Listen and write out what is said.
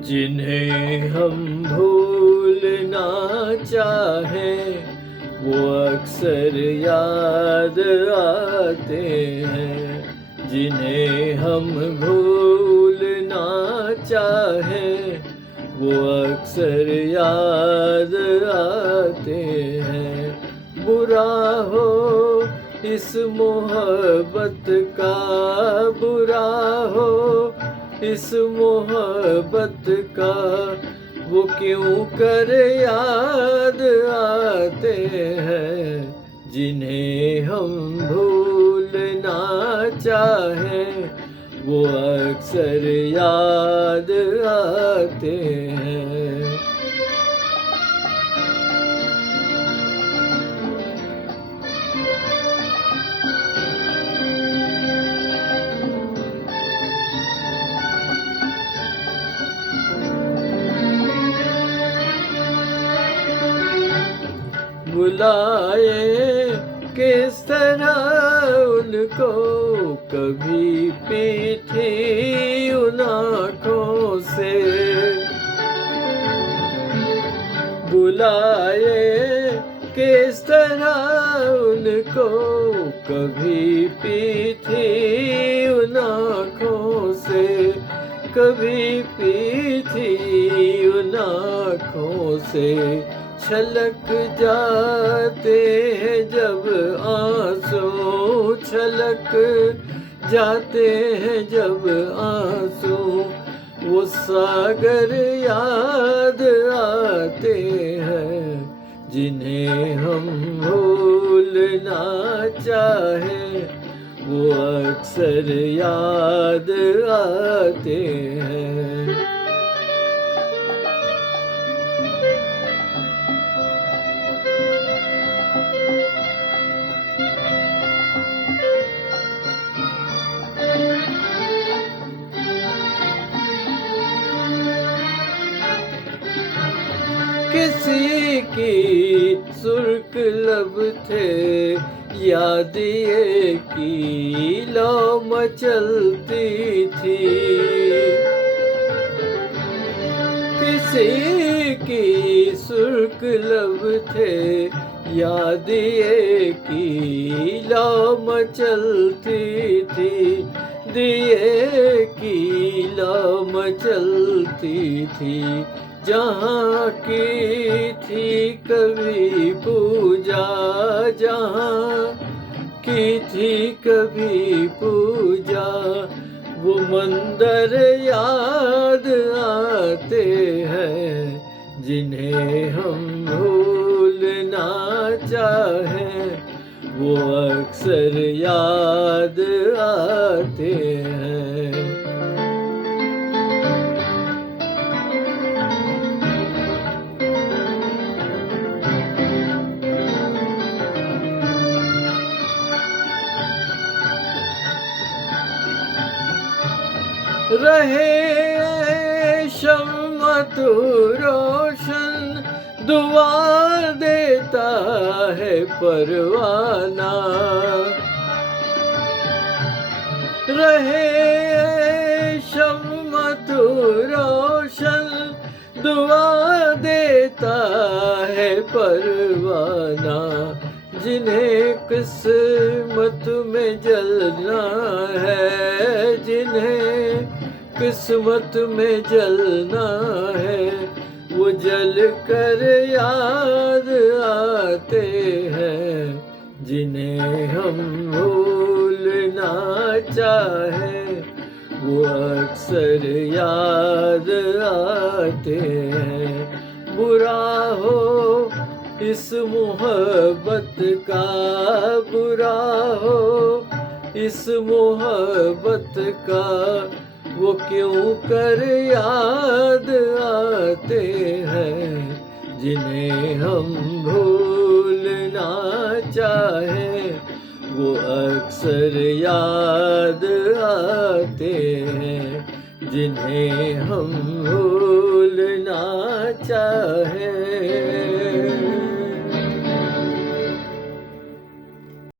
जिन्हें हम भूलना चाहें वो अक्सर याद आते हैं। जिन्हें हम भूलना चाहें वो अक्सर याद आते हैं। बुरा हो इस मोहब्बत का, बुरा हो इस मोहब्बत का, वो क्यों कर याद आते हैं। जिन्हें हम भूलना चाहें वो अक्सर याद आते हैं। बुलाए किस तरह उनको, कभी पीठी उन आँखों से। बुलाए किस तरह उनको, कभी पीठी उन आँखों से, कभी पीठी उन आँखों से। छलक जाते हैं जब आंसू, छलक जाते हैं जब आंसू, वो सागर याद आते हैं। जिन्हें हम भूलना चाहें वो अक्सर याद आते हैं। किसी की सुर्ख लब थे, याद ये की लो मचलती थी। किसी की सुर्ख लब थे, याद ये की लो मचलती थी। दिए की लो मचलती थी, जहाँ की थी कभी पूजा, जहाँ की थी कभी पूजा। वो मंदिर याद आते हैं। जिन्हें हम भूलना चाहें वो अक्सर याद आते हैं। रहे शम्मा तू रोशन, दुआ देता है परवाना। रहे शम्मा तू रोशन, दुआ देता है परवाना। जिन्हें किस्मत में जलना है, जिन्हें किस्मत में जलना है, वो जल कर याद आते हैं। जिन्हें हम भूलना चाहें वो अक्सर याद आते हैं। बुरा हो इस मोहब्बत का, बुरा हो इस मोहब्बत का, वो क्यों कर याद आते हैं। जिन्हें हम भूलना चाहें वो अक्सर याद आते हैं। जिन्हें हम भूलना चाहें।